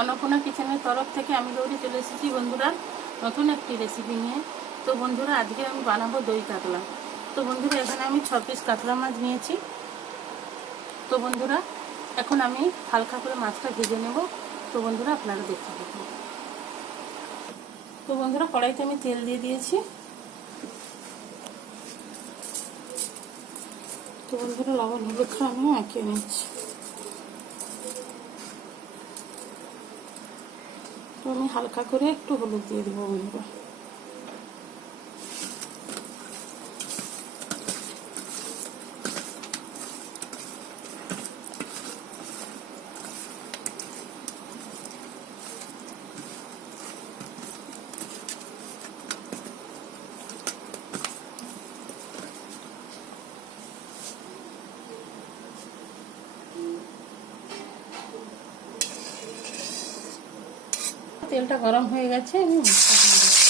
अन्नपूर्णा किचेনের তরফ থেকে আমি গৌরী চলে এসেছি বন্ধুরা নতুন একটি রেসিপি নিয়ে। তো বন্ধুরা আজকে আমি বানাবো দই কাতলা। তো বন্ধুরা এখানে আমি 6 পিস কাতলা মাছ নিয়েছি। তো বন্ধুরা এখন আমি হালকা করে মাছটা ভেজে নেব। তো বন্ধুরা আপনারা দেখতে থাকুন। তো বন্ধুরা কড়াইতে আমি তেল দিয়ে দিয়েছি। তো বন্ধুরা লবণ হলুদটা আমি মাখিয়ে নিচ্ছি। তো আমি হালকা করে একটু হলুদ দিয়ে দেবো বন্ধুরা। তেলটা গরম হয়ে গেছে, আমি মাছটা দিয়ে দেবো।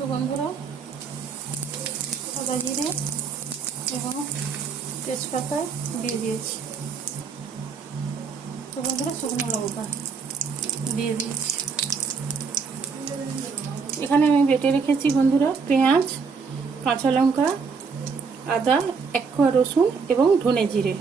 তো বন্ধুরা আদা জিরে এবং তেজপাতা দিয়ে দিয়েছি। তো বন্ধুরা শুকনো লঙ্কা দিয়ে দিয়েছি। এখানে আমি বেটে রেখেছি বন্ধুরা পেঁয়াজ, কাঁচা লঙ্কা, আদা, 1 কোয়া রসুন এবং ধনে জিরে।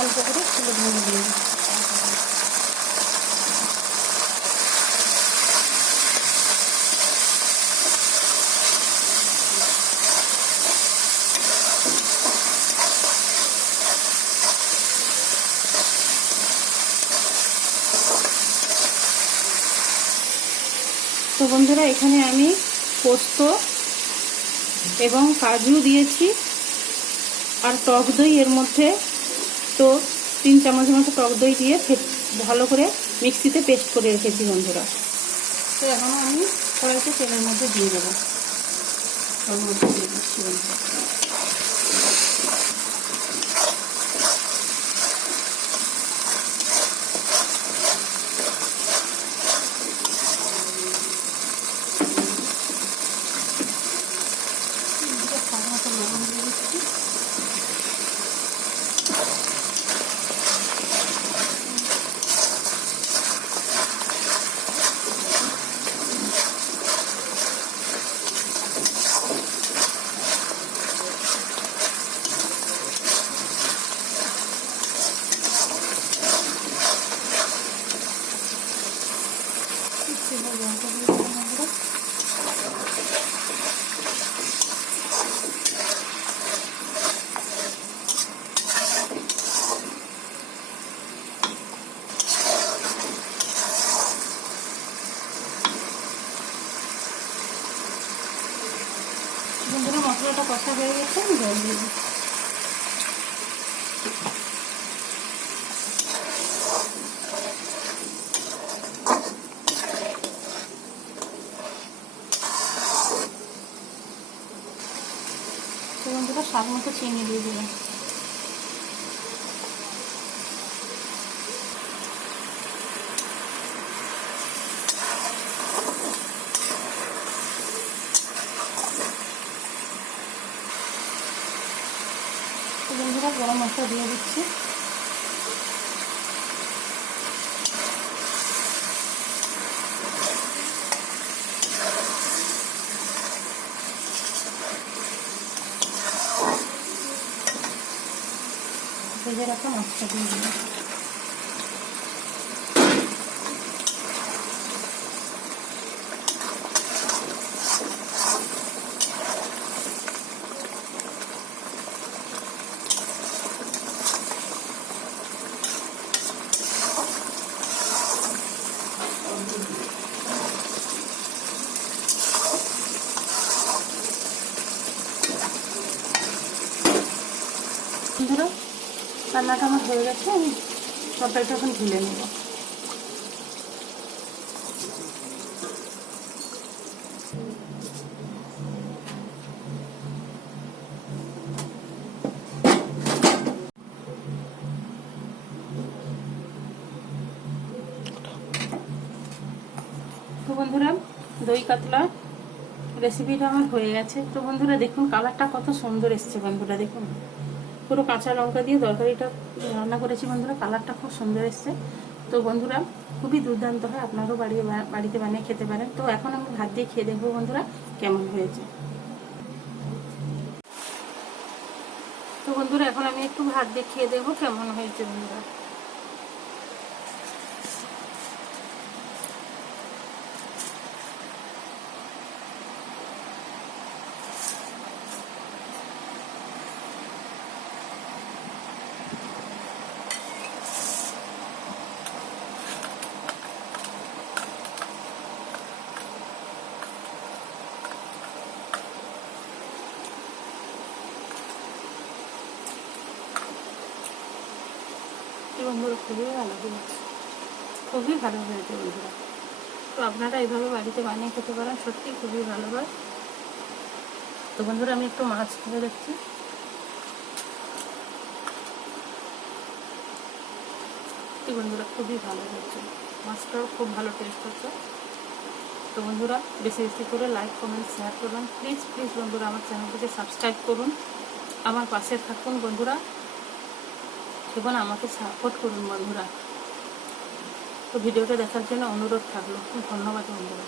অল্প করে হলুদ গুঁড়ো দিয়ে দিই। তো বন্ধুরা এখানে আমি পোস্ত এবং কাজু দিয়েছি আর টক দই এর মধ্যে। তো 3 চামচ মতো টক দই দিয়ে ভালো করে মিক্সিতে পেস্ট করে রেখেছি বন্ধুরা। তো এখন আমি কড়াইতে তেলের মধ্যে দিয়ে দেবো, ওর মধ্যে দিয়ে দিচ্ছি বন্ধুরা। লবণ দিয়ে দিচ্ছি, বন্ধুরা মশলাটা কষা হয়ে গেছে, আমি জল দিয়ে দিচ্ছি। তো বন্ধুরা স্বাদ মতো চিনি দিয়ে দিলাম। তো বন্ধুরা গরম মশলা দিয়ে দিচ্ছি, ভেজে রাখা মাছটা দিয়ে দিলাম। বন্ধুরা রান্নাটা আমার হয়ে গেছে, আমি তরকারিটা এখন ঢেলে নেব। তো বন্ধুরা দই কাতলা রেসিপিটা আমার হয়ে গেছে। তো বন্ধুরা দেখুন কালারটা কত সুন্দর এসছে বন্ধুরা, দেখুন পুরো কাঁচা লঙ্কা দিয়ে তরকারিটা রান্না করেছি বন্ধুরা, কালারটা খুব সুন্দর এসছে। তো বন্ধুরা খুবই দুর্দান্ত হয়, আপনারাও বাড়িতে বানিয়ে খেতে পারেন। তো এখন আমি ভাত দিয়ে খেয়ে দেখবো বন্ধুরা কেমন হয়েছে। তো বন্ধুরা এখন আমি একটু ভাত দিয়ে খেয়ে দেখবো কেমন হয়েছে বন্ধুরা। বন্ধুরা খুবই ভালো হয়েছে, খুবই ভালো হয়েছে বন্ধুরা। তো আপনারা এইভাবে বাড়িতে বানিয়ে খেতে পারেন, সত্যি খুবই ভালো হয়। তো বন্ধুরা আমি একটু মাছ খেয়ে দেখছি। বন্ধুরা খুবই ভালো হয়েছে, মাছটাও খুব ভালো টেস্ট হচ্ছে। তো বন্ধুরা বেশি বেশি করে লাইক কমেন্ট শেয়ার করুন, প্লিজ প্লিজ বন্ধুরা আমার চ্যানেলটিকে সাবস্ক্রাইব করুন, আমার পাশে থাকুন বন্ধুরা, এবং আমাকে সাপোর্ট করুন বন্ধুরা। তো ভিডিওটা দেখার জন্য অনুরোধ থাকলো, ধন্যবাদ বন্ধুরা।